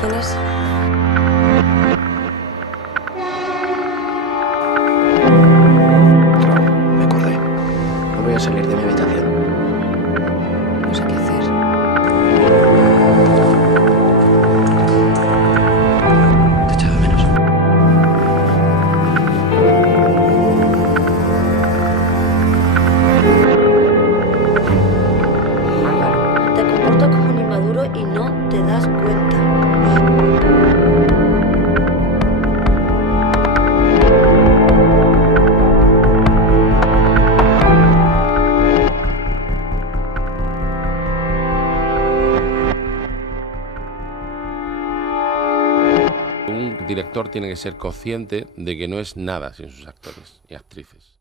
¿Quién es? Me acordé. No voy a salir de mi habitación. No sé qué hacer. Te echaba de menos. Álvaro, te comportas como un inmaduro y no te das cuenta. Un director tiene que ser consciente de que no es nada sin sus actores y actrices.